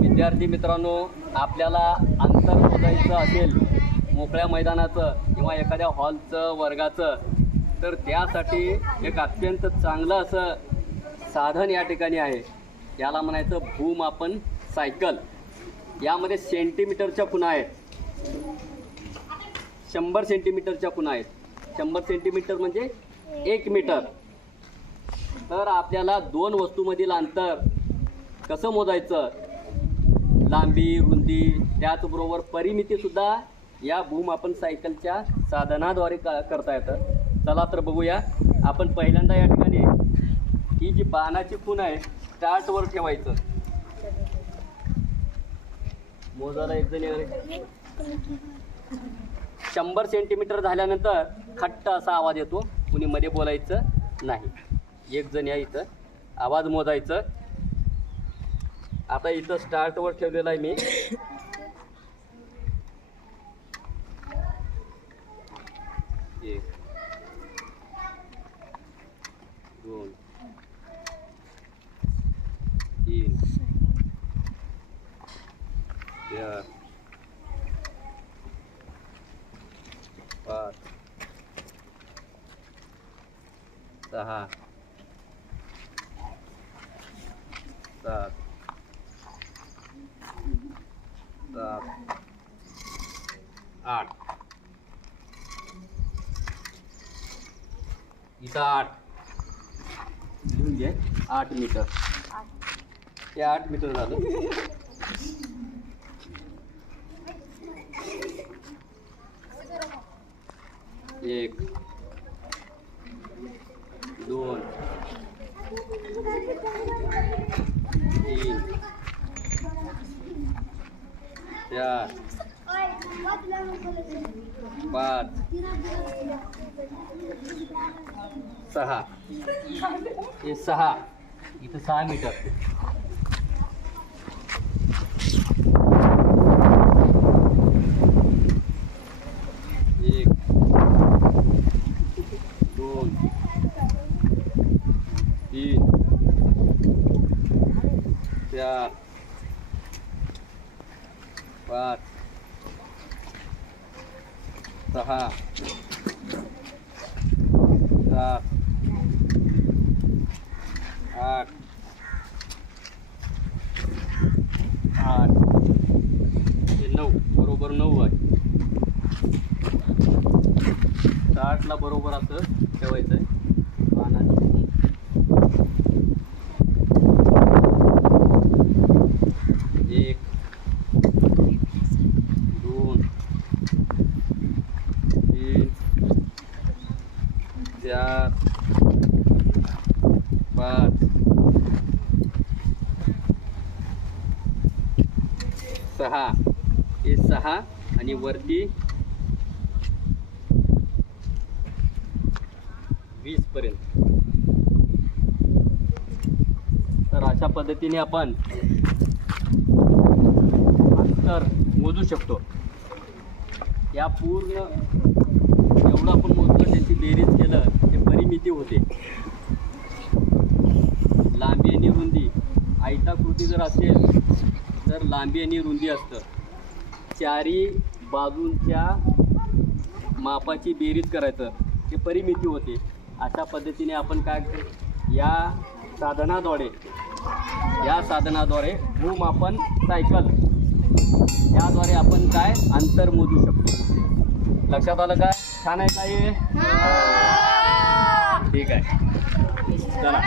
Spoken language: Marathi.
विद्यार्थी मित्रांनो, आपल्याला अंतर मोजायचं असेल मोकळ्या मैदानाचं किंवा एखाद्या हॉलचं वर्गाचं, तर त्यासाठी एक अत्यंत चांगलं असं साधन या ठिकाणी आहे. याला म्हणायचं भूमापन सायकल. यामध्ये सेंटीमीटरच्या खुणा आहेत, 100 सेंटीमीटरच्या खुणा आहेत. 100 सेंटीमीटर म्हणजे 1 मीटर. तर आपल्याला दोन वस्तूमधील अंतर कसं मोजायचं, लांबी, रुंदी, त्याचबरोबर परिमितीसुद्धा या भूमापन सायकलच्या साधनाद्वारे करता येतं. चला तर बघूया. आपण पहिल्यांदा या ठिकाणी ही जी बाणाची खूण आहे स्टार्टवर ठेवायचं. मोजायला एक जण आहे. 100 सेंटीमीटर झाल्यानंतर खट्ट असा आवाज येतो. कुणी मध्ये बोलायचं नाही. एक जण या इथं आवाज मोजायचं. आता इथं स्टार्टवर ठेवलेलं आहे मी. 1 2 3 4 5 6 7 8. इथं 8 लिहून घे. 8 मीटर. हे 8 मीटर झालं. एक 2 3 4 5 6. हे 6. इथं 6 मीटर. एक 2 3 4 5 6 7 8 हे 9. बरोबर 9 आहे. स्टार्टला बरोबर असं ठेवायचं आहे. एक 2 3 4 5 6. हे 6 आणि वरती 20 पर्यंत. तर अशा पद्धतीने आपण अंतर मोजू शकतो. या पूर्ण एवढं आपण मोजलं, त्याची बेरीज केलं ते परिमिती होते. लांबी आणि रुंदी आयताकृती जर असेल तर लांबी आणि रुंदी असतं. चारी बाजूंच्या मापाची बेरीज करायचं, ते परिमिती होते. अशा पद्धतीने आपण काय या साधनाद्वारे भूमापन सायकल याद्वारे आपण काय अंतर मोजू शकतो. लक्षात आलं का? छान आहे का हे? ठीक आहे. चला.